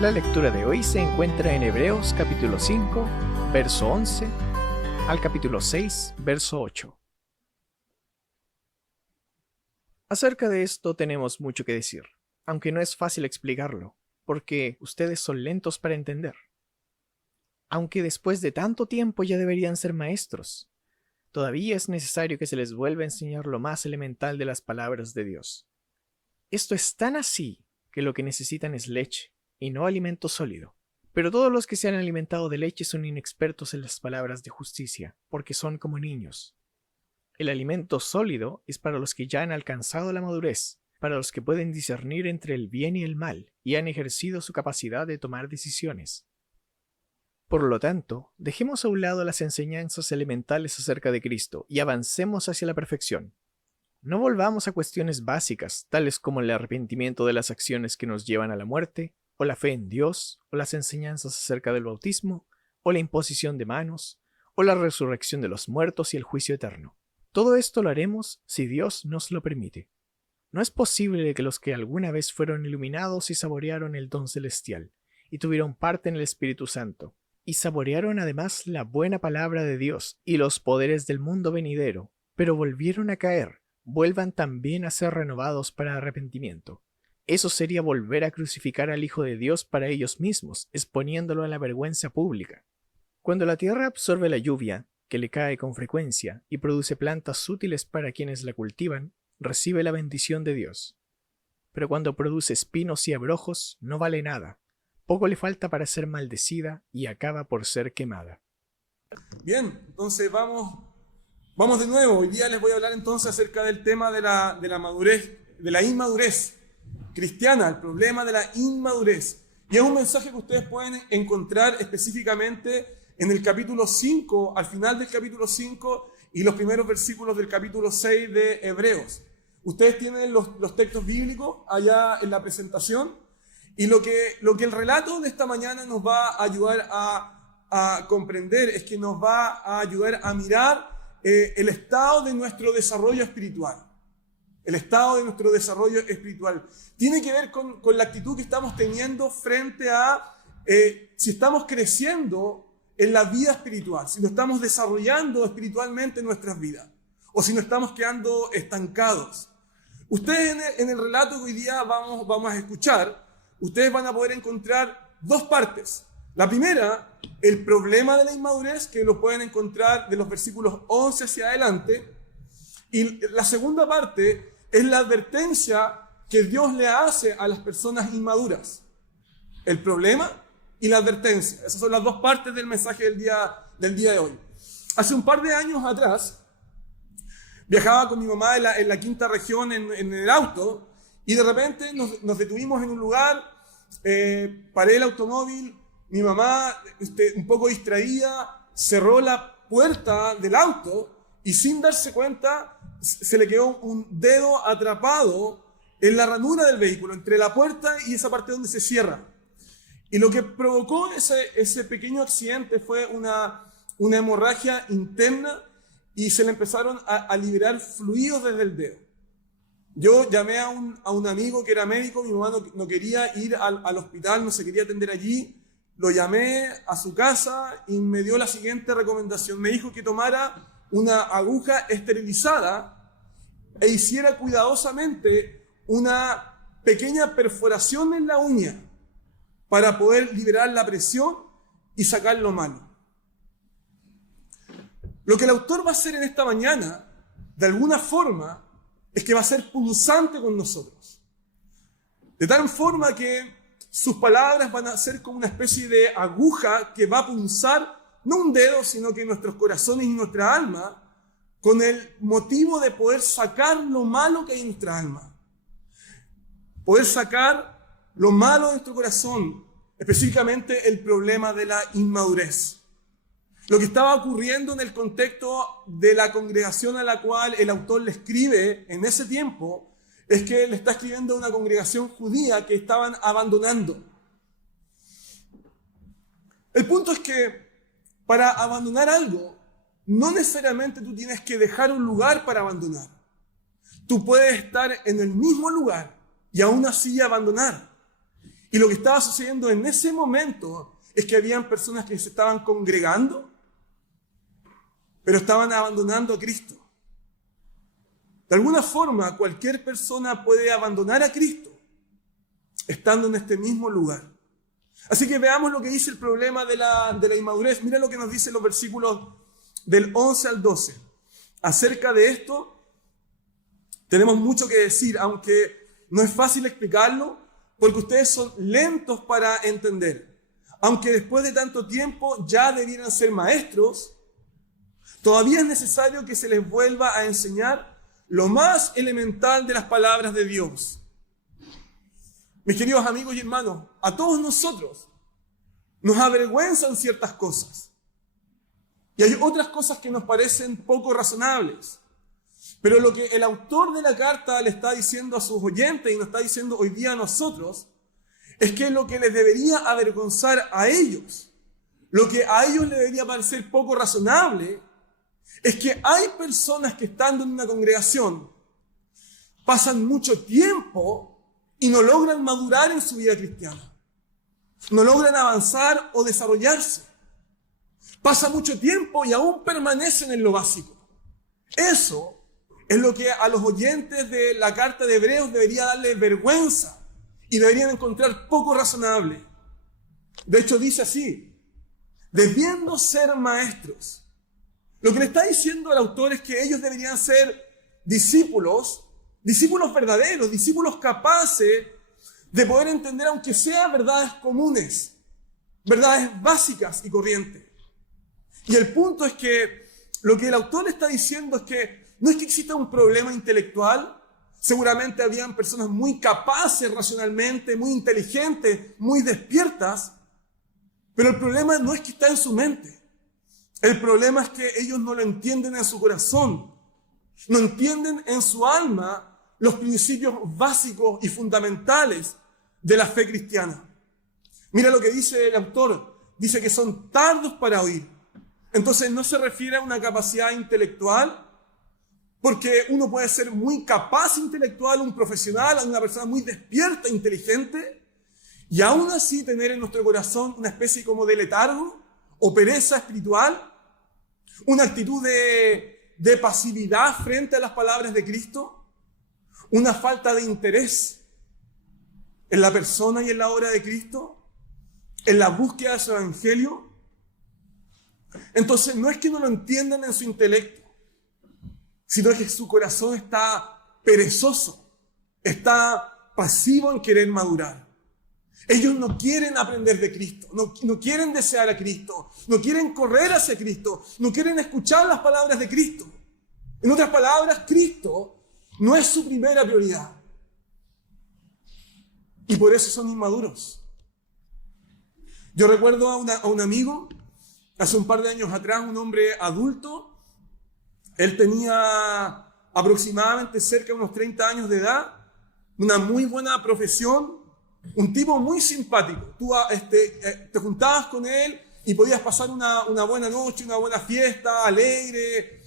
La lectura de hoy se encuentra en Hebreos capítulo 5, verso 11, al capítulo 6, verso 8. Acerca de esto tenemos mucho que decir, aunque no es fácil explicarlo, porque ustedes son lentos para entender. Aunque después de tanto tiempo ya deberían ser maestros, todavía es necesario que se les vuelva a enseñar lo más elemental de las palabras de Dios. Esto es tan así que lo que necesitan es leche, y no alimento sólido. Pero todos los que se han alimentado de leche son inexpertos en las palabras de justicia, porque son como niños. El alimento sólido es para los que ya han alcanzado la madurez, para los que pueden discernir entre el bien y el mal, y han ejercido su capacidad de tomar decisiones. Por lo tanto, dejemos a un lado las enseñanzas elementales acerca de Cristo y avancemos hacia la perfección. No volvamos a cuestiones básicas, tales como el arrepentimiento de las acciones que nos llevan a la muerte, o la fe en Dios, o las enseñanzas acerca del bautismo, o la imposición de manos, o la resurrección de los muertos y el juicio eterno. Todo esto lo haremos si Dios nos lo permite. No es posible que los que alguna vez fueron iluminados y saborearon el don celestial, y tuvieron parte en el Espíritu Santo, y saborearon además la buena palabra de Dios y los poderes del mundo venidero, pero volvieron a caer, vuelvan también a ser renovados para arrepentimiento. Eso sería volver a crucificar al Hijo de Dios para ellos mismos, exponiéndolo a la vergüenza pública. Cuando la tierra absorbe la lluvia, que le cae con frecuencia, y produce plantas útiles para quienes la cultivan, recibe la bendición de Dios. Pero cuando produce espinos y abrojos, no vale nada. Poco le falta para ser maldecida y acaba por ser quemada. Bien, entonces vamos de nuevo. Hoy día les voy a hablar entonces acerca del tema de la madurez, de la inmadurez cristiana, el problema de la inmadurez. Y es un mensaje que ustedes pueden encontrar específicamente en el capítulo 5, al final del capítulo 5 y los primeros versículos del capítulo 6 de Hebreos. Ustedes tienen los textos bíblicos allá en la presentación. Y lo que el relato de esta mañana nos va a ayudar a comprender es que nos va a ayudar a mirar el estado de nuestro desarrollo espiritual. El estado de nuestro desarrollo espiritual tiene que ver con la actitud que estamos teniendo frente a si estamos creciendo en la vida espiritual, si nos estamos desarrollando espiritualmente en nuestras vidas, o si nos estamos quedando estancados. Ustedes en el relato que hoy día vamos a escuchar, ustedes van a poder encontrar dos partes. La primera, el problema de la inmadurez, que lo pueden encontrar de los versículos 11 hacia adelante. Y la segunda parte es la advertencia que Dios le hace a las personas inmaduras. El problema y la advertencia. Esas son las dos partes del mensaje del día de hoy. Hace un par de años atrás, viajaba con mi mamá en la quinta región en el auto. Y de repente nos detuvimos en un lugar, paré el automóvil, mi mamá, un poco distraída, cerró la puerta del auto y sin darse cuenta se le quedó un dedo atrapado en la ranura del vehículo, entre la puerta y esa parte donde se cierra. Y lo que provocó ese pequeño accidente fue una hemorragia interna y se le empezaron a liberar fluidos desde el dedo. Yo llamé a un amigo que era médico, mi mamá no quería ir al hospital, no se quería atender allí. Lo llamé a su casa y me dio la siguiente recomendación. Me dijo que tomara una aguja esterilizada e hiciera cuidadosamente una pequeña perforación en la uña para poder liberar la presión y sacar lo malo. Lo que el autor va a hacer en esta mañana, de alguna forma, es que va a ser punzante con nosotros. De tal forma que sus palabras van a ser como una especie de aguja que va a punzar no un dedo, sino que nuestros corazones y nuestra alma, con el motivo de poder sacar lo malo que hay en nuestra alma. Poder sacar lo malo de nuestro corazón, específicamente el problema de la inmadurez. Lo que estaba ocurriendo en el contexto de la congregación a la cual el autor le escribe en ese tiempo es que le está escribiendo a una congregación judía que estaban abandonando. El punto es que para abandonar algo, no necesariamente tú tienes que dejar un lugar para abandonar. Tú puedes estar en el mismo lugar y aún así abandonar. Y lo que estaba sucediendo en ese momento es que habían personas que se estaban congregando, pero estaban abandonando a Cristo. De alguna forma, cualquier persona puede abandonar a Cristo estando en este mismo lugar. Así que veamos lo que dice el problema de la inmadurez. Mira lo que nos dicen los versículos del 11 al 12. Acerca de esto, tenemos mucho que decir, aunque no es fácil explicarlo, porque ustedes son lentos para entender. Aunque después de tanto tiempo ya debieran ser maestros, todavía es necesario que se les vuelva a enseñar lo más elemental de las palabras de Dios. Mis queridos amigos y hermanos, a todos nosotros nos avergüenzan ciertas cosas. Y hay otras cosas que nos parecen poco razonables. Pero lo que el autor de la carta le está diciendo a sus oyentes y nos está diciendo hoy día a nosotros, es que lo que les debería avergonzar a ellos, lo que a ellos les debería parecer poco razonable, es que hay personas que estando en una congregación pasan mucho tiempo y no logran madurar en su vida cristiana. No logran avanzar o desarrollarse. Pasa mucho tiempo y aún permanecen en lo básico. Eso es lo que a los oyentes de la carta de Hebreos debería darles vergüenza y deberían encontrar poco razonable. De hecho dice así, debiendo ser maestros. Lo que le está diciendo el autor es que ellos deberían ser discípulos verdaderos, discípulos capaces de poder entender, aunque sean verdades comunes, verdades básicas y corrientes. Y el punto es que lo que el autor está diciendo es que no es que exista un problema intelectual. Seguramente habían personas muy capaces racionalmente, muy inteligentes, muy despiertas, pero el problema no es que está en su mente. El problema es que ellos no lo entienden en su corazón, no entienden en su alma los principios básicos y fundamentales de la fe cristiana. Mira lo que dice el autor, dice que son tardos para oír. Entonces no se refiere a una capacidad intelectual, porque uno puede ser muy capaz intelectual, un profesional, una persona muy despierta, inteligente, y aún así tener en nuestro corazón una especie como de letargo o pereza espiritual, una actitud de pasividad frente a las palabras de Cristo, una falta de interés en la persona y en la obra de Cristo, en la búsqueda de su evangelio. Entonces no es que no lo entiendan en su intelecto, sino que su corazón está perezoso, está pasivo en querer madurar. Ellos no quieren aprender de Cristo, no quieren desear a Cristo, no quieren correr hacia Cristo, no quieren escuchar las palabras de Cristo. En otras palabras, Cristo no es su primera prioridad. Y por eso son inmaduros. Yo recuerdo a un amigo, hace un par de años atrás, un hombre adulto. Él tenía aproximadamente cerca de unos 30 años de edad, una muy buena profesión, un tipo muy simpático. Tú te juntabas con él y podías pasar una buena noche, una buena fiesta, alegre,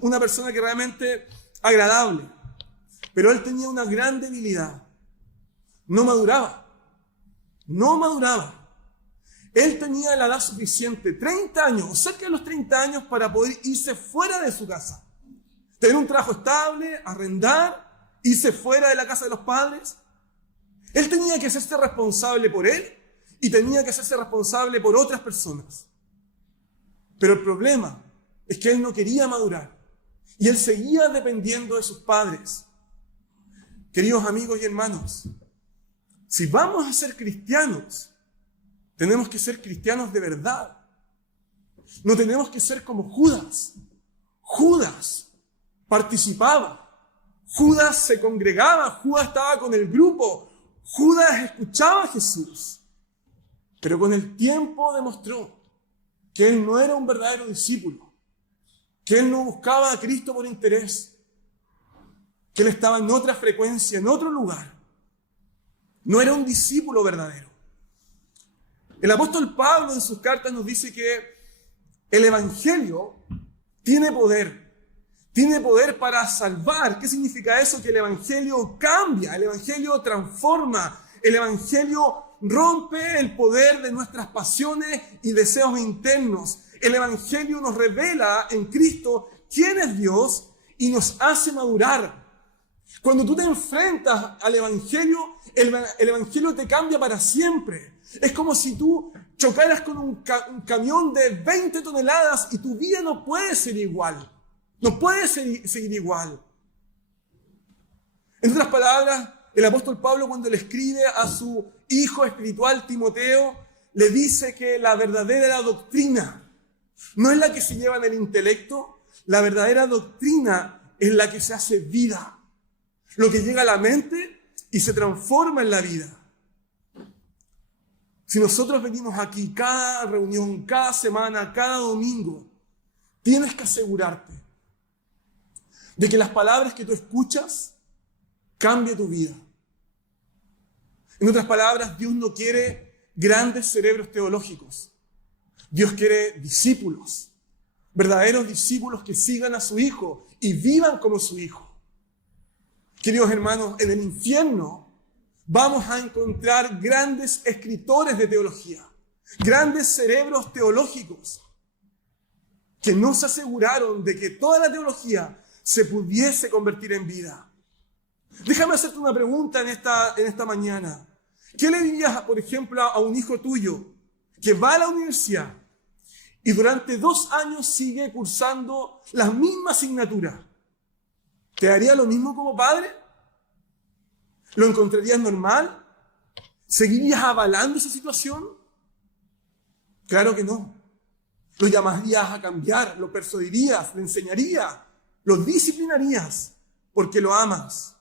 una persona que realmente agradable. Pero él tenía una gran debilidad. No maduraba. Él tenía la edad suficiente, 30 años, o cerca de los 30 años, para poder irse fuera de su casa. Tener un trabajo estable, arrendar, irse fuera de la casa de los padres. Él tenía que hacerse responsable por él y tenía que hacerse responsable por otras personas. Pero el problema es que él no quería madurar y él seguía dependiendo de sus padres. Queridos amigos y hermanos, si vamos a ser cristianos, tenemos que ser cristianos de verdad. No tenemos que ser como Judas. Judas participaba. Judas se congregaba. Judas estaba con el grupo. Judas escuchaba a Jesús. Pero con el tiempo demostró que él no era un verdadero discípulo. Que él no buscaba a Cristo por interés. Que él estaba en otra frecuencia, en otro lugar. No era un discípulo verdadero. El apóstol Pablo en sus cartas nos dice que el evangelio tiene poder para salvar. ¿Qué significa eso? Que el evangelio cambia, el evangelio transforma, El Evangelio rompe el poder de nuestras pasiones y deseos internos. El Evangelio nos revela en Cristo quién es Dios y nos hace madurar. Cuando tú te enfrentas al Evangelio, el Evangelio te cambia para siempre. Es como si tú chocaras con un camión de 20 toneladas y tu vida no puede ser igual. No puede seguir igual. En otras palabras, el apóstol Pablo, cuando le escribe a su hijo espiritual Timoteo, le dice que la verdadera doctrina no es la que se lleva en el intelecto, la verdadera doctrina es la que se hace vida. Lo que llega a la mente y se transforma en la vida. Si nosotros venimos aquí cada reunión, cada semana, cada domingo, tienes que asegurarte de que las palabras que tú escuchas cambien tu vida. En otras palabras, Dios no quiere grandes cerebros teológicos. Dios quiere discípulos, verdaderos discípulos que sigan a su Hijo y vivan como su Hijo. Queridos hermanos, en el infierno vamos a encontrar grandes escritores de teología, grandes cerebros teológicos que no se aseguraron de que toda la teología se pudiese convertir en vida. Déjame hacerte una pregunta en esta mañana. ¿Qué le dirías, por ejemplo, a un hijo tuyo que va a la universidad y durante 2 años sigue cursando la misma asignatura? ¿Te haría lo mismo como padre? ¿Lo encontrarías normal? ¿Seguirías avalando esa situación? Claro que no. Lo llamarías a cambiar, lo persuadirías, le enseñarías, lo disciplinarías porque lo amas.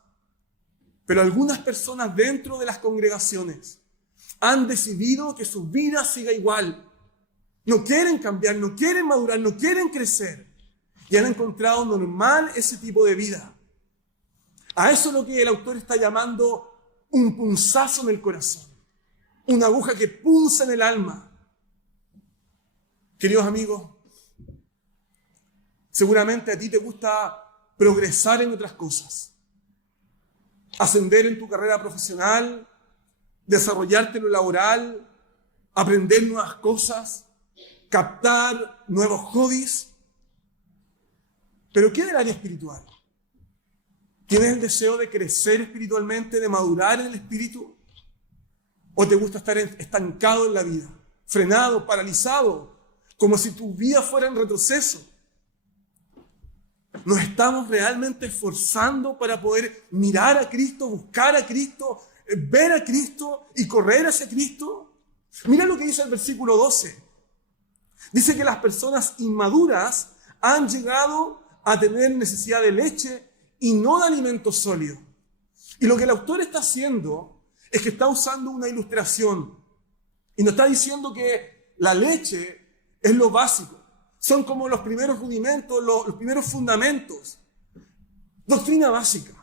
Pero algunas personas dentro de las congregaciones han decidido que su vida siga igual. No quieren cambiar, no quieren madurar, no quieren crecer. Y han encontrado normal ese tipo de vida. A eso es lo que el autor está llamando un punzazo en el corazón. Una aguja que punza en el alma. Queridos amigos, seguramente a ti te gusta progresar en otras cosas. Ascender en tu carrera profesional, desarrollarte en lo laboral, aprender nuevas cosas, captar nuevos hobbies. Pero ¿qué del área espiritual? ¿Tienes el deseo de crecer espiritualmente, de madurar en el espíritu? ¿O te gusta estar estancado en la vida, frenado, paralizado, como si tu vida fuera en retroceso? ¿Nos estamos realmente esforzando para poder mirar a Cristo, buscar a Cristo, ver a Cristo y correr hacia Cristo? Mira lo que dice el versículo 12. Dice que las personas inmaduras han llegado a tener necesidad de leche y no de alimento sólido. Y lo que el autor está haciendo es que está usando una ilustración. Y nos está diciendo que la leche es lo básico. Son como los primeros rudimentos, los primeros fundamentos. Doctrina básica.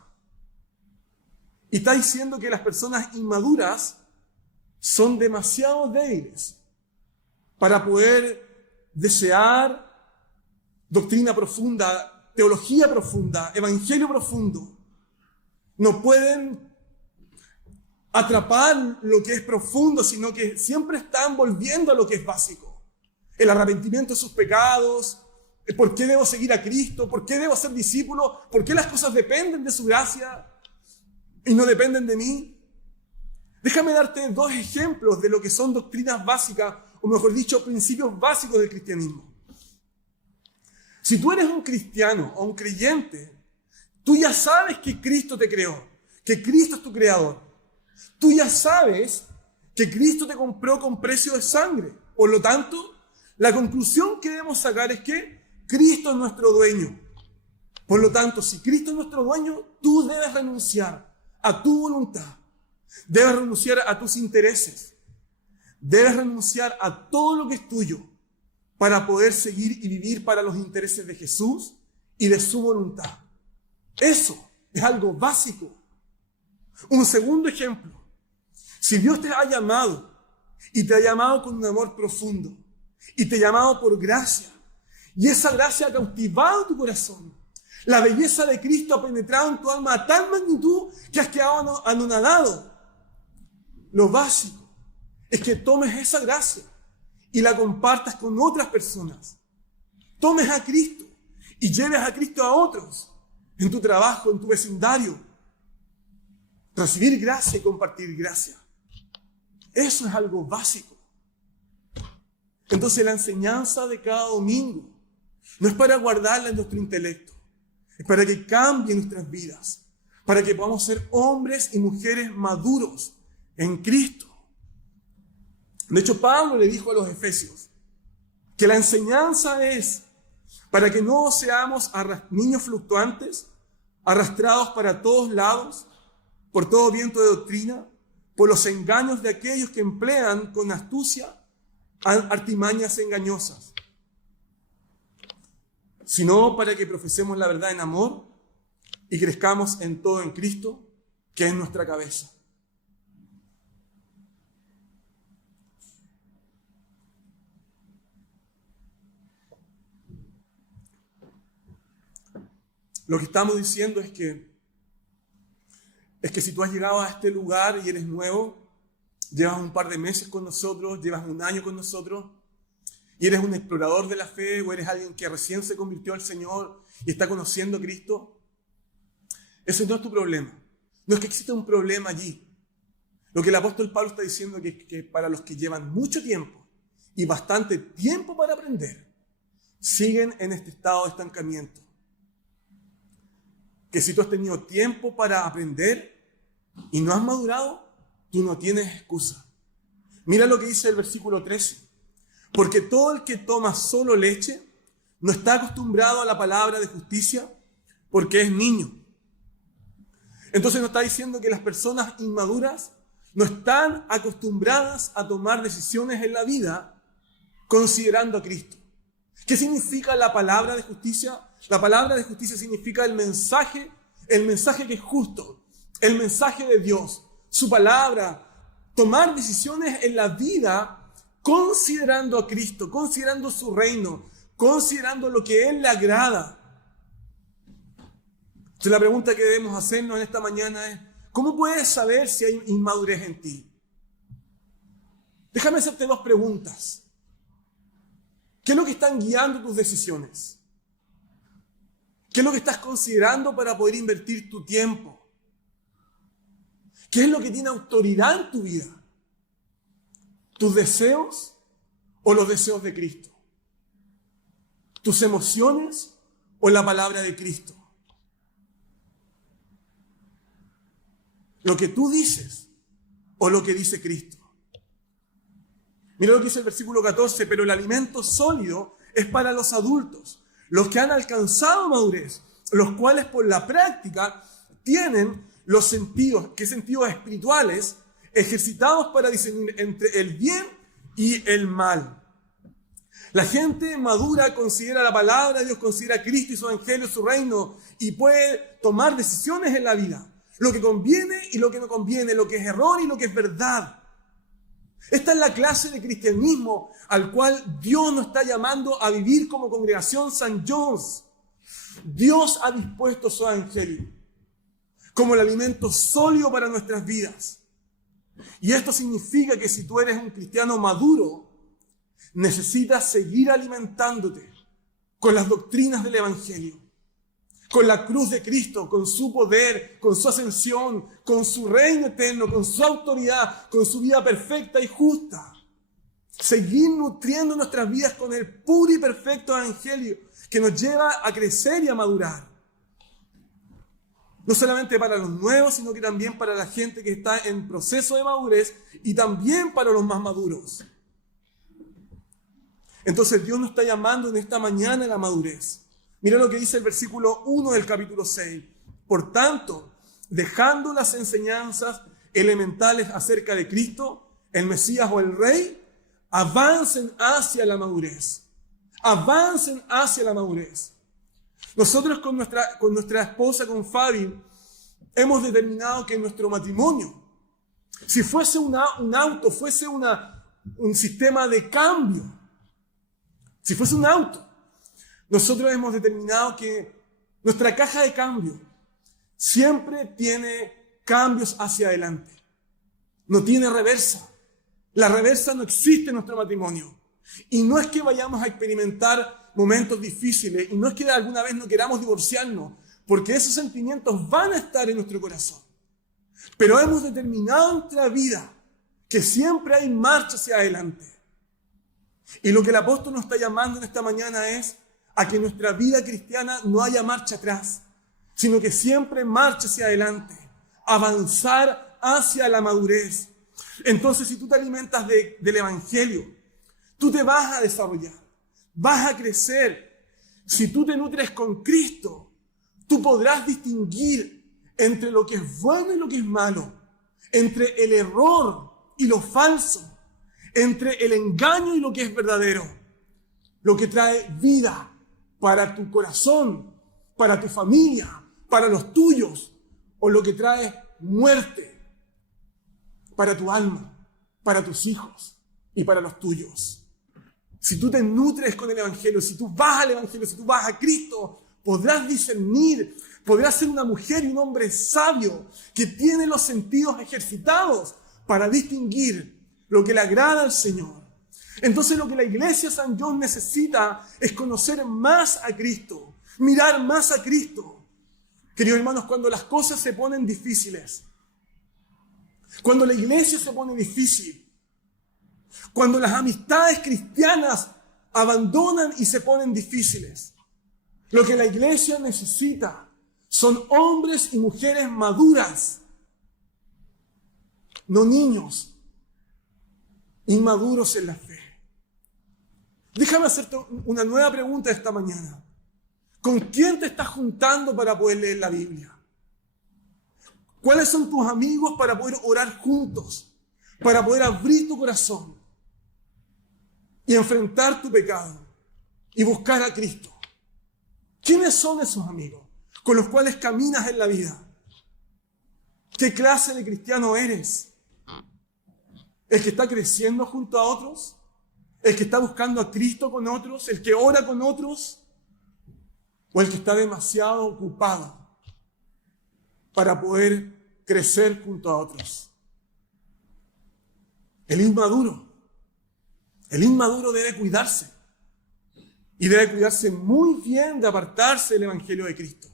Y está diciendo que las personas inmaduras son demasiado débiles para poder desear doctrina profunda, teología profunda, evangelio profundo. No pueden atrapar lo que es profundo, sino que siempre están volviendo a lo que es básico. El arrepentimiento de sus pecados, por qué debo seguir a Cristo, por qué debo ser discípulo, por qué las cosas dependen de su gracia y no dependen de mí. Déjame darte 2 ejemplos de lo que son doctrinas básicas, o mejor dicho, principios básicos del cristianismo. Si tú eres un cristiano o un creyente, tú ya sabes que Cristo te creó, que Cristo es tu creador. Tú ya sabes que Cristo te compró con precio de sangre. Por lo tanto, la conclusión que debemos sacar es que Cristo es nuestro dueño. Por lo tanto, si Cristo es nuestro dueño, tú debes renunciar a tu voluntad. Debes renunciar a tus intereses. Debes renunciar a todo lo que es tuyo para poder seguir y vivir para los intereses de Jesús y de su voluntad. Eso es algo básico. Un segundo ejemplo. Si Dios te ha llamado y te ha llamado con un amor profundo y te ha llamado por gracia y esa gracia ha cautivado tu corazón, la belleza de Cristo ha penetrado en tu alma a tal magnitud que has quedado anonadado. lo básico es que tomes esa gracia y la compartas con otras personas. Tomes a Cristo y lleves a Cristo a otros, en tu trabajo, en tu vecindario. Recibir gracia y compartir gracia. Eso es algo básico. Entonces la enseñanza de cada domingo no es para guardarla en nuestro intelecto, es para que cambie nuestras vidas, para que podamos ser hombres y mujeres maduros en Cristo. De hecho, Pablo le dijo a los efesios que la enseñanza es para que no seamos niños fluctuantes, arrastrados para todos lados, por todo viento de doctrina, por los engaños de aquellos que emplean con astucia artimañas engañosas, sino para que profesemos la verdad en amor y crezcamos en todo en Cristo, que es nuestra cabeza. Lo que estamos diciendo es que si tú has llegado a este lugar y eres nuevo, llevas un par de meses con nosotros, llevas un año con nosotros, y eres un explorador de la fe, o eres alguien que recién se convirtió al Señor y está conociendo a Cristo, ese no es tu problema. No es que exista un problema allí. Lo que el apóstol Pablo está diciendo es que para los que llevan mucho tiempo y bastante tiempo para aprender, siguen en este estado de estancamiento. Que si tú has tenido tiempo para aprender y no has madurado, tú no tienes excusa. Mira lo que dice el versículo 13. Porque todo el que toma solo leche no está acostumbrado a la palabra de justicia porque es niño. Entonces nos está diciendo que las personas inmaduras no están acostumbradas a tomar decisiones en la vida considerando a Cristo. ¿Qué significa la palabra de justicia? La palabra de justicia significa el mensaje que es justo, el mensaje de Dios, su palabra, tomar decisiones en la vida considerando a Cristo, considerando su reino, considerando lo que Él le agrada. Entonces la pregunta que debemos hacernos en esta mañana es, ¿cómo puedes saber si hay inmadurez en ti? Déjame hacerte dos preguntas. ¿Qué es lo que están guiando tus decisiones? ¿Qué es lo que estás considerando para poder invertir tu tiempo? ¿Qué es lo que tiene autoridad en tu vida? ¿Tus deseos o los deseos de Cristo? ¿Tus emociones o la palabra de Cristo? ¿Lo que tú dices o lo que dice Cristo? Mira lo que dice el versículo 14, pero el alimento sólido es para los adultos, los que han alcanzado madurez, los cuales por la práctica tienen los sentidos, ¿qué sentidos espirituales? Ejercitados para discernir entre el bien y el mal. La gente madura considera la palabra de Dios, considera a Cristo y su evangelio, su reino, y puede tomar decisiones en la vida. Lo que conviene y lo que no conviene, lo que es error y lo que es verdad. Esta es la clase de cristianismo al cual Dios nos está llamando a vivir como congregación San John's. Dios ha dispuesto su evangelio como el alimento sólido para nuestras vidas. Y esto significa que si tú eres un cristiano maduro, necesitas seguir alimentándote con las doctrinas del evangelio, con la cruz de Cristo, con su poder, con su ascensión, con su reino eterno, con su autoridad, con su vida perfecta y justa. Seguir nutriendo nuestras vidas con el puro y perfecto evangelio que nos lleva a crecer y a madurar. No solamente para los nuevos, sino que también para la gente que está en proceso de madurez y también para los más maduros. Entonces Dios nos está llamando en esta mañana a la madurez. Mira lo que dice el versículo 1 del capítulo 6. Por tanto, dejando las enseñanzas elementales acerca de Cristo, el Mesías o el Rey, avancen hacia la madurez. Avancen hacia la madurez. Nosotros con nuestra esposa, con Fabi, hemos determinado que nuestro matrimonio, si fuese un auto, fuese un sistema de cambio, si fuese un auto, nosotros hemos determinado que nuestra caja de cambio siempre tiene cambios hacia adelante. no tiene reversa. La reversa no existe en nuestro matrimonio. Y no es que vayamos a experimentar momentos difíciles, y no es que alguna vez no queramos divorciarnos, porque esos sentimientos van a estar en nuestro corazón. Pero hemos determinado en nuestra vida que siempre hay marcha hacia adelante. Y lo que el apóstol nos está llamando en esta mañana es a que en nuestra vida cristiana no haya marcha atrás, sino que siempre marcha hacia adelante, avanzar hacia la madurez. Entonces, si tú te alimentas del Evangelio, tú te vas a desarrollar, vas a crecer. Si tú te nutres con Cristo, tú podrás distinguir entre lo que es bueno y lo que es malo, entre el error y lo falso, entre el engaño y lo que es verdadero, lo que trae vida para tu corazón, para tu familia, para los tuyos, o lo que trae muerte para tu alma, para tus hijos y para los tuyos. Si tú te nutres con el Evangelio, si tú vas al Evangelio, si tú vas a Cristo, podrás discernir, podrás ser una mujer y un hombre sabio que tiene los sentidos ejercitados para distinguir lo que le agrada al Señor. Entonces lo que la iglesia San John necesita es conocer más a Cristo, mirar más a Cristo. Queridos hermanos, cuando las cosas se ponen difíciles, cuando la iglesia se pone difícil, cuando las amistades cristianas abandonan y se ponen difíciles, lo que la iglesia necesita son hombres y mujeres maduras, no niños inmaduros en la fe. Déjame hacerte una nueva pregunta esta mañana. ¿Con quién te estás juntando para poder leer la Biblia? ¿Cuáles son tus amigos para poder orar juntos? Para poder abrir tu corazón y enfrentar tu pecado y buscar a Cristo. ¿Quiénes son esos amigos con los cuales caminas en la vida? ¿Qué clase de cristiano eres? ¿El que está creciendo junto a otros? ¿El que está buscando a Cristo con otros? ¿El que ora con otros? ¿O el que está demasiado ocupado para poder crecer junto a otros? El inmaduro debe cuidarse. Y debe cuidarse muy bien de apartarse del Evangelio de Cristo.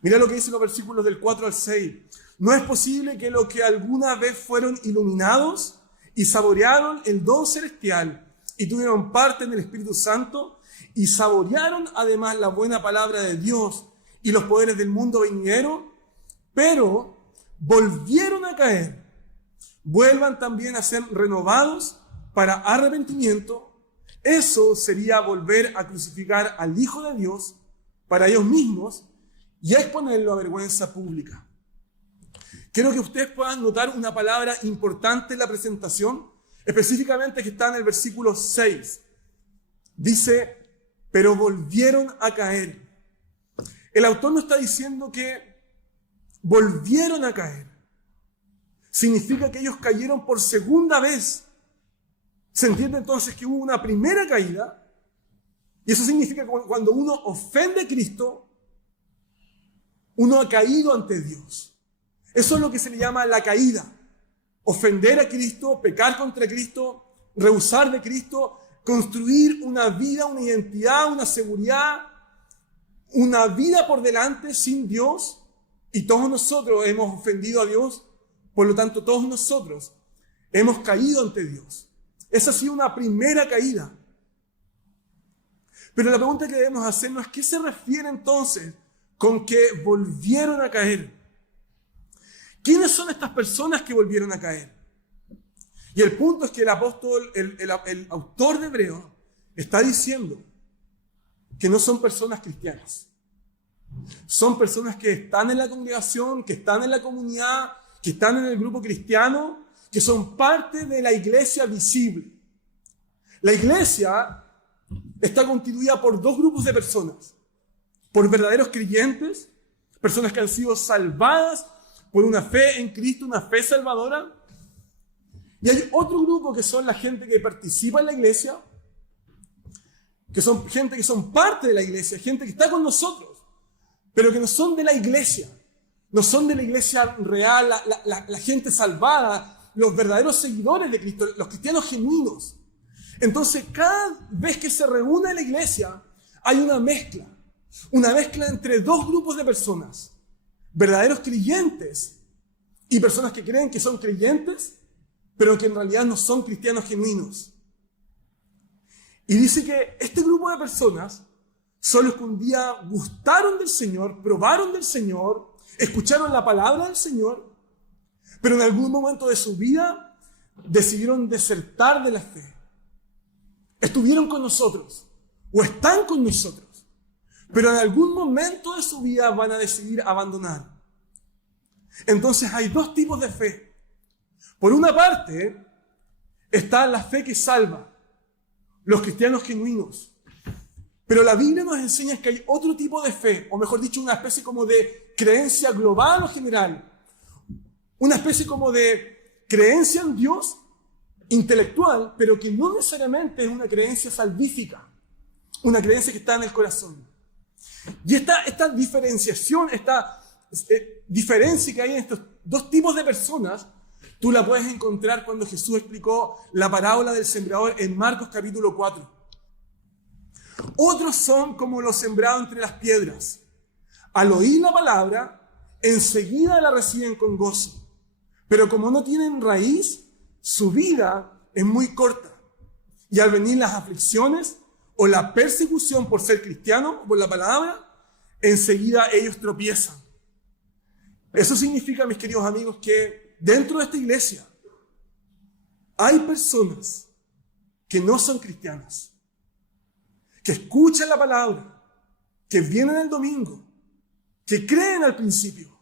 Mira lo que dicen los versículos del 4 al 6. No es posible que los que alguna vez fueron iluminados y saborearon el don celestial y tuvieron parte en el Espíritu Santo y saborearon además la buena palabra de Dios y los poderes del mundo venidero, pero volvieron a caer, vuelvan también a ser renovados para arrepentimiento. Eso sería volver a crucificar al Hijo de Dios para ellos mismos y a exponerlo a vergüenza pública. Quiero que ustedes puedan notar una palabra importante en la presentación, específicamente que está en el versículo 6. Dice, pero volvieron a caer. El autor no está diciendo que volvieron a caer. Significa que ellos cayeron por segunda vez. Se entiende entonces que hubo una primera caída, y eso significa que cuando uno ofende a Cristo, uno ha caído ante Dios. Eso es lo que se le llama la caída. Ofender a Cristo, pecar contra Cristo, rehusar de Cristo, construir una vida, una identidad, una seguridad, una vida por delante sin Dios. Y todos nosotros hemos ofendido a Dios, por lo tanto todos nosotros hemos caído ante Dios. Esa ha sido una primera caída. Pero la pregunta que debemos hacernos es, ¿qué se refiere entonces con que volvieron a caer? ¿Quiénes son estas personas que volvieron a caer? Y el punto es que el apóstol, el autor de Hebreos, está diciendo que no son personas cristianas. Son personas que están en la congregación, que están en la comunidad, que están en el grupo cristiano, que son parte de la iglesia visible. La iglesia está constituida por dos grupos de personas. Por verdaderos creyentes, personas que han sido salvadas por una fe en Cristo, una fe salvadora. Y hay otro grupo que son la gente que participa en la iglesia, que son gente que son parte de la iglesia, gente que está con nosotros, pero que no son de la iglesia, no son de la iglesia real, la gente salvada, los verdaderos seguidores de Cristo, los cristianos genuinos. Entonces, cada vez que se reúne la iglesia, hay una mezcla entre dos grupos de personas, verdaderos creyentes y personas que creen que son creyentes, pero que en realidad no son cristianos genuinos. Y dice que este grupo de personas son los que un día gustaron del Señor, probaron del Señor, escucharon la palabra del Señor, pero en algún momento de su vida decidieron desertar de la fe. Estuvieron con nosotros o están con nosotros, pero en algún momento de su vida van a decidir abandonar. Entonces hay dos tipos de fe. Por una parte está la fe que salva, los cristianos genuinos. Pero la Biblia nos enseña que hay otro tipo de fe, o mejor dicho, una especie como de creencia global o general. Una especie como de creencia en Dios intelectual, pero que no necesariamente es una creencia salvífica, una creencia que está en el corazón. Y esta diferenciación, esta diferencia que hay en estos dos tipos de personas, tú la puedes encontrar cuando Jesús explicó la parábola del sembrador en Marcos capítulo 4. Otros son como los sembrados entre las piedras. Al oír la palabra, enseguida la reciben con gozo. Pero como no tienen raíz, su vida es muy corta. Y al venir las aflicciones o la persecución por ser cristiano, por la palabra, enseguida ellos tropiezan. Eso significa, mis queridos amigos, que dentro de esta iglesia hay personas que no son cristianas, que escuchan la palabra, que vienen el domingo, que creen al principio,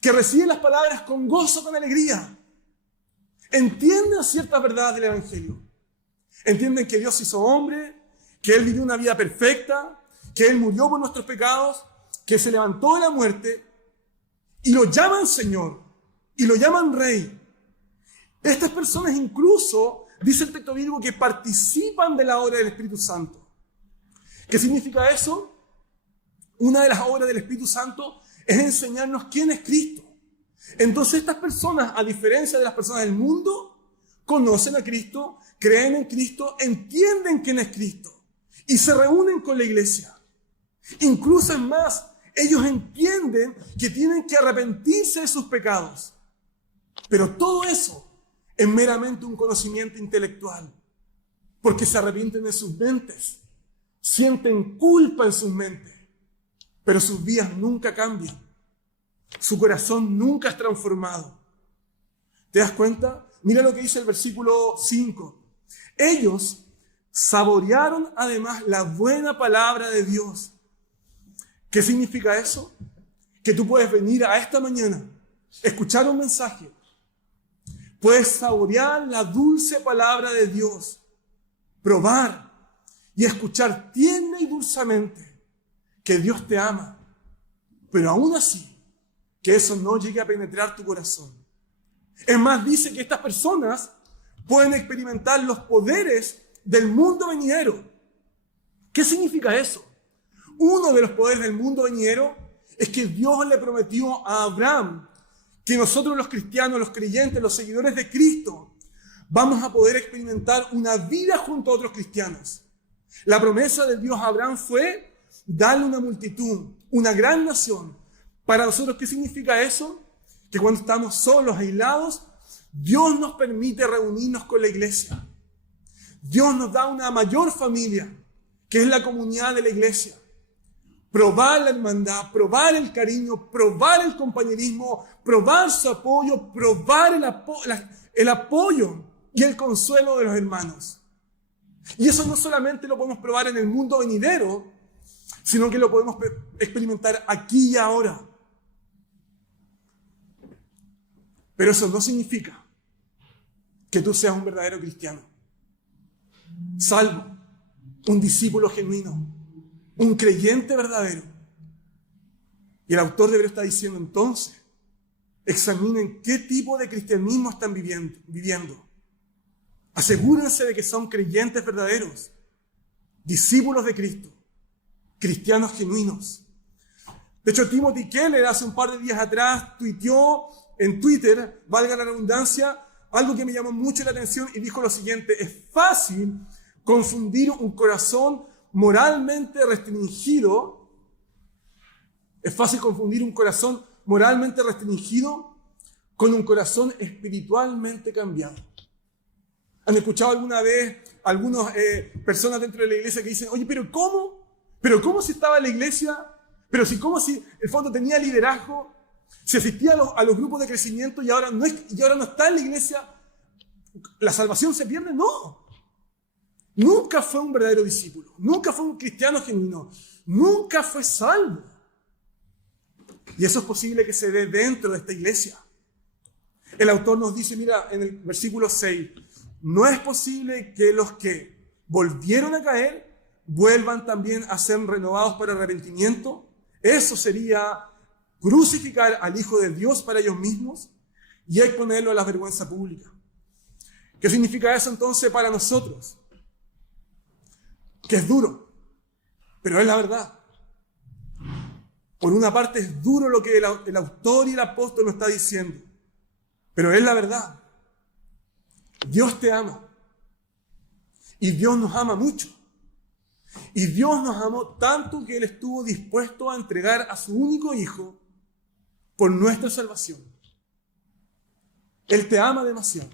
que reciben las palabras con gozo, con alegría, entienden ciertas verdades del Evangelio, entienden que Dios se hizo hombre, que Él vivió una vida perfecta, que Él murió por nuestros pecados, que se levantó de la muerte, y lo llaman Señor, y lo llaman Rey. Estas personas incluso, dice el texto bíblico, que participan de la obra del Espíritu Santo. ¿Qué significa eso? Una de las obras del Espíritu Santo es enseñarnos quién es Cristo. Entonces estas personas, a diferencia de las personas del mundo, conocen a Cristo, creen en Cristo, entienden quién es Cristo y se reúnen con la iglesia. Incluso es más, ellos entienden que tienen que arrepentirse de sus pecados. Pero todo eso es meramente un conocimiento intelectual, porque se arrepienten de sus mentes, sienten culpa en sus mentes, pero sus vidas nunca cambian. Su corazón nunca es transformado. ¿Te das cuenta? Mira lo que dice el versículo 5. Ellos saborearon además la buena palabra de Dios. ¿Qué significa eso? Que tú puedes venir a esta mañana, escuchar un mensaje, puedes saborear la dulce palabra de Dios, probar y escuchar tierna y dulcemente que Dios te ama, pero aún así, que eso no llegue a penetrar tu corazón. Es más, dice que estas personas pueden experimentar los poderes del mundo venidero. ¿Qué significa eso? Uno de los poderes del mundo venidero es que Dios le prometió a Abraham que nosotros los cristianos, los creyentes, los seguidores de Cristo, vamos a poder experimentar una vida junto a otros cristianos. La promesa de Dios a Abraham fue darle una multitud, una gran nación. Para nosotros, ¿qué significa eso? Que cuando estamos solos, aislados, Dios nos permite reunirnos con la iglesia. Dios nos da una mayor familia, que es la comunidad de la iglesia. Probar la hermandad, probar el cariño, probar el compañerismo, probar su apoyo, probar el apoyo y el consuelo de los hermanos. Y eso no solamente lo podemos probar en el mundo venidero, sino que lo podemos experimentar aquí y ahora. Pero eso no significa que tú seas un verdadero cristiano, salvo un discípulo genuino, un creyente verdadero. Y el autor de Hebreos está diciendo entonces, examinen qué tipo de cristianismo están viviendo. Asegúrense de que son creyentes verdaderos, discípulos de Cristo, cristianos genuinos. De hecho, Timothy Keller hace un par de días atrás tuiteó en Twitter, valga la redundancia, algo que me llamó mucho la atención y dijo lo siguiente: es fácil confundir un corazón moralmente restringido, con un corazón espiritualmente cambiado. ¿Han escuchado alguna vez algunas personas dentro de la iglesia que dicen: oye, ¿pero cómo? ¿Pero cómo si estaba en la iglesia? ¿Pero si cómo si el fondo tenía liderazgo? ¿Se asistía a los grupos de crecimiento y ahora no está en la iglesia? ¿La salvación se pierde? No. Nunca fue un verdadero discípulo. Nunca fue un cristiano genuino. Nunca fue salvo. Y eso es posible que se dé dentro de esta iglesia. El autor nos dice, mira, en el versículo 6, no es posible que los que volvieron a caer vuelvan también a ser renovados para arrepentimiento. Eso sería crucificar al Hijo de Dios para ellos mismos y exponerlo a la vergüenza pública. ¿Qué significa eso entonces para nosotros? Que es duro, pero es la verdad. Por una parte es duro lo que el autor y el apóstol nos está diciendo, pero es la verdad. Dios te ama y Dios nos ama mucho. Y Dios nos amó tanto que Él estuvo dispuesto a entregar a su único Hijo por nuestra salvación. Él te ama demasiado.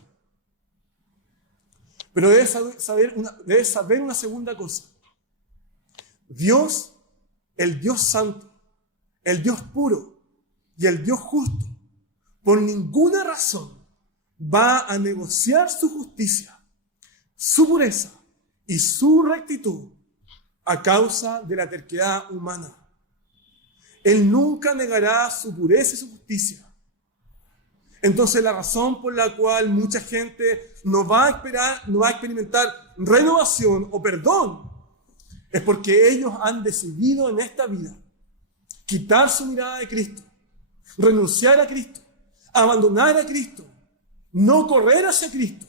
Pero debes saber una segunda cosa. Dios, el Dios santo, el Dios puro y el Dios justo, por ninguna razón va a negociar su justicia, su pureza y su rectitud a causa de la terquedad humana. Él nunca negará su pureza y su justicia. Entonces la razón por la cual mucha gente no va a experimentar renovación o perdón es porque ellos han decidido en esta vida quitar su mirada de Cristo, renunciar a Cristo, abandonar a Cristo, no correr hacia Cristo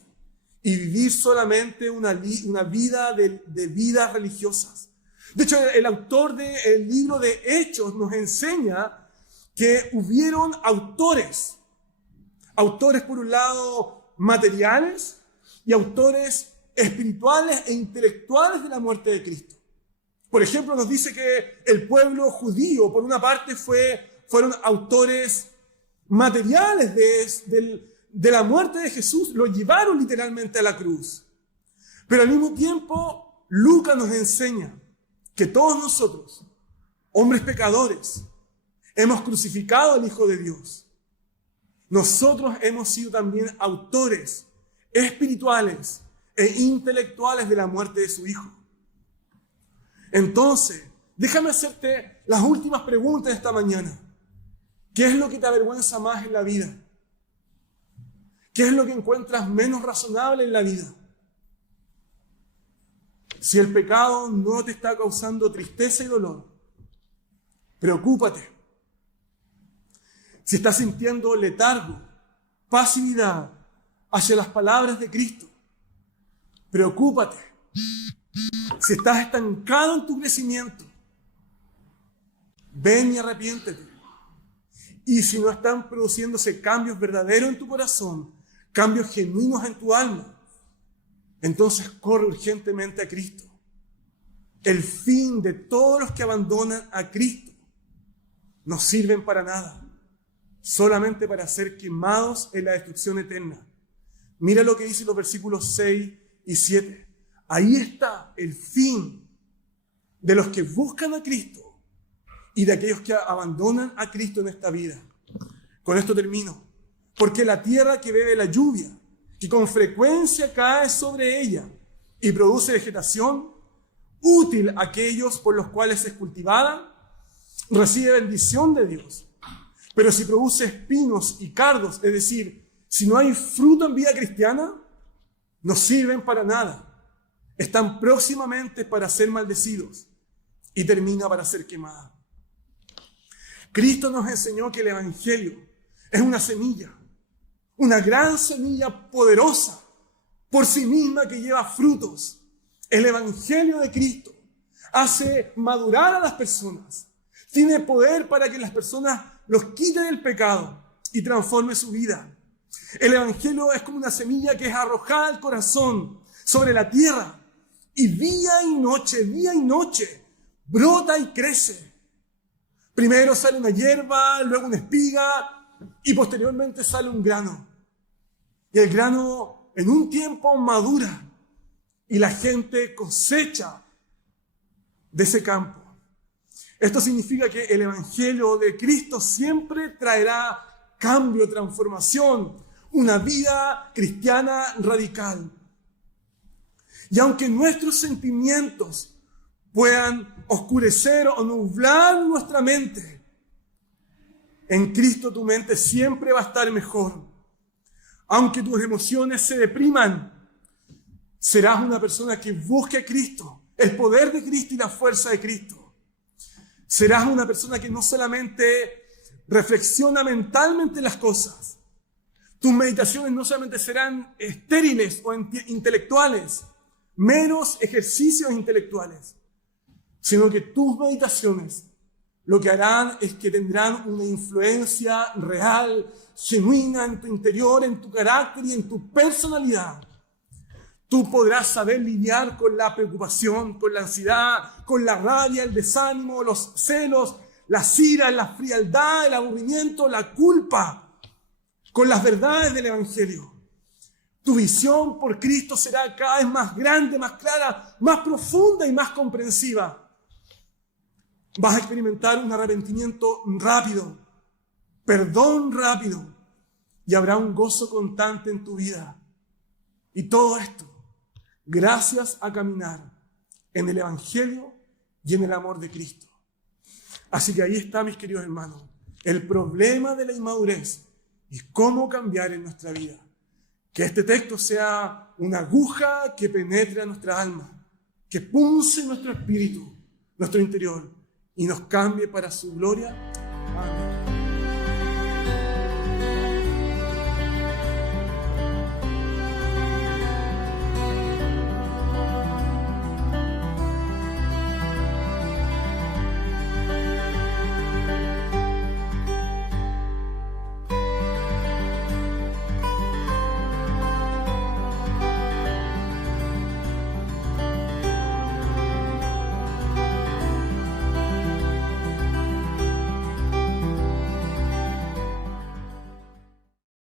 y vivir solamente una vida de vidas religiosas. De hecho, el autor del libro de Hechos nos enseña que hubieron autores por un lado materiales y autores espirituales e intelectuales de la muerte de Cristo. Por ejemplo, nos dice que el pueblo judío, por una parte, fueron autores materiales de la muerte de Jesús, lo llevaron literalmente a la cruz. Pero al mismo tiempo, Lucas nos enseña que todos nosotros, hombres pecadores, hemos crucificado al Hijo de Dios. Nosotros hemos sido también autores espirituales e intelectuales de la muerte de su Hijo. Entonces, déjame hacerte las últimas preguntas de esta mañana. ¿Qué es lo que te avergüenza más en la vida? ¿Qué es lo que encuentras menos razonable en la vida? Si el pecado no te está causando tristeza y dolor, preocúpate. Si estás sintiendo letargo, pasividad hacia las palabras de Cristo, preocúpate. Si estás estancado en tu crecimiento, ven y arrepiéntete. Y si no están produciéndose cambios verdaderos en tu corazón, cambios genuinos en tu alma, entonces corre urgentemente a Cristo. El fin de todos los que abandonan a Cristo no sirven para nada, solamente para ser quemados en la destrucción eterna. Mira lo que dicen los versículos 6 y 7. Ahí está el fin de los que buscan a Cristo y de aquellos que abandonan a Cristo en esta vida. Con esto termino. Porque la tierra que bebe la lluvia, que con frecuencia cae sobre ella y produce vegetación, útil a aquellos por los cuales es cultivada, recibe bendición de Dios. Pero si produce espinos y cardos, es decir, si no hay fruto en vida cristiana, no sirven para nada. Están próximamente para ser maldecidos y termina para ser quemada. Cristo nos enseñó que el Evangelio es una semilla, una gran semilla poderosa por sí misma que lleva frutos. El Evangelio de Cristo hace madurar a las personas, Tiene poder para que las personas los quiten del pecado y transforme su vida. El Evangelio es como una semilla que es arrojada al corazón, sobre la tierra, y día y noche, brota y crece. Primero sale una hierba, luego una espiga, y posteriormente sale un grano. Y el grano en un tiempo madura, y la gente cosecha de ese campo. Esto significa que el Evangelio de Cristo siempre traerá cambio, transformación, una vida cristiana radical. Y aunque nuestros sentimientos puedan oscurecer o nublar nuestra mente, en Cristo tu mente siempre va a estar mejor. Aunque tus emociones se depriman, serás una persona que busque a Cristo, el poder de Cristo y la fuerza de Cristo. Serás una persona que no solamente reflexiona mentalmente las cosas. Tus meditaciones no solamente serán estériles o intelectuales, meros ejercicios intelectuales, sino que tus meditaciones lo que harán es que tendrán una influencia real, genuina en tu interior, en tu carácter y en tu personalidad. Tú podrás saber lidiar con la preocupación, con la ansiedad, con la rabia, el desánimo, los celos, la ira, la frialdad, el aburrimiento, la culpa, con las verdades del Evangelio. Tu visión por Cristo será cada vez más grande, más clara, más profunda y más comprensiva. Vas a experimentar un arrepentimiento rápido, perdón rápido, y habrá un gozo constante en tu vida. Y todo esto, gracias a caminar en el Evangelio y en el amor de Cristo. Así que ahí está, mis queridos hermanos, el problema de la inmadurez y cómo cambiar en nuestra vida. Que este texto sea una aguja que penetre a nuestra alma, que punce nuestro espíritu, nuestro interior, y nos cambie para su gloria